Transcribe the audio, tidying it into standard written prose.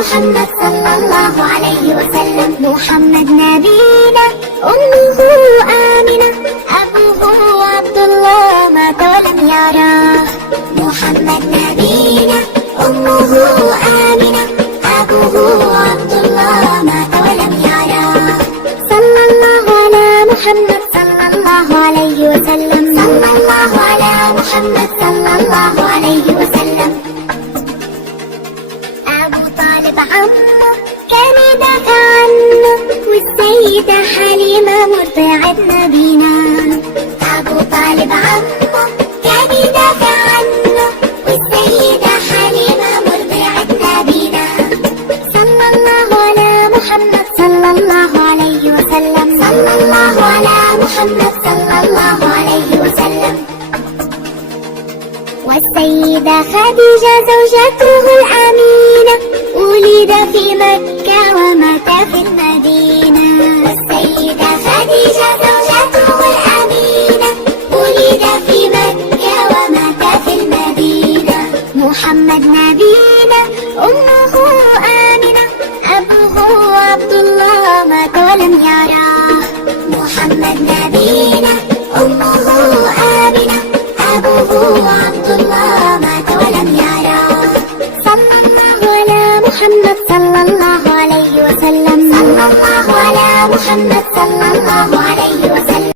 محمد صلى الله عليه وسلم. محمد نبينا أمه آمنة، أبوه عبد الله مات ولم يراه. محمد نبينا أمه آمنة، أبوه عبد الله مات ولم يراه. صلى الله على محمد صلى الله عليه وسلم. صلى الله على محمد صلى الله عليه وسلم. أبو طالب عمه كان يدافع عنه، والسيدة حليمة مرضعة نبينا. أبو طالب عمه كان يدافع عنه، والسيدة حليمة مرضعة نبينا. صلى الله على محمد صلى الله عليه وسلم. صلى الله على محمد صلى الله عليه وسلم. والسيدة خديجة زوجته الأمينة ولد في مكة ومات في المدينة. والسيدة خديجة زوجته الأمينة ولد في مكة ومات في المدينة. محمد نبينا أمه آمنة، أبوه عبد الله مات ولم يراه. محمد نبينا أمه آمنة، أبوه عبد الله مات ولم يراه. صلى الله على محمد صلى الله عليه وسلم. صلى الله على محمد صلى الله عليه وسلم.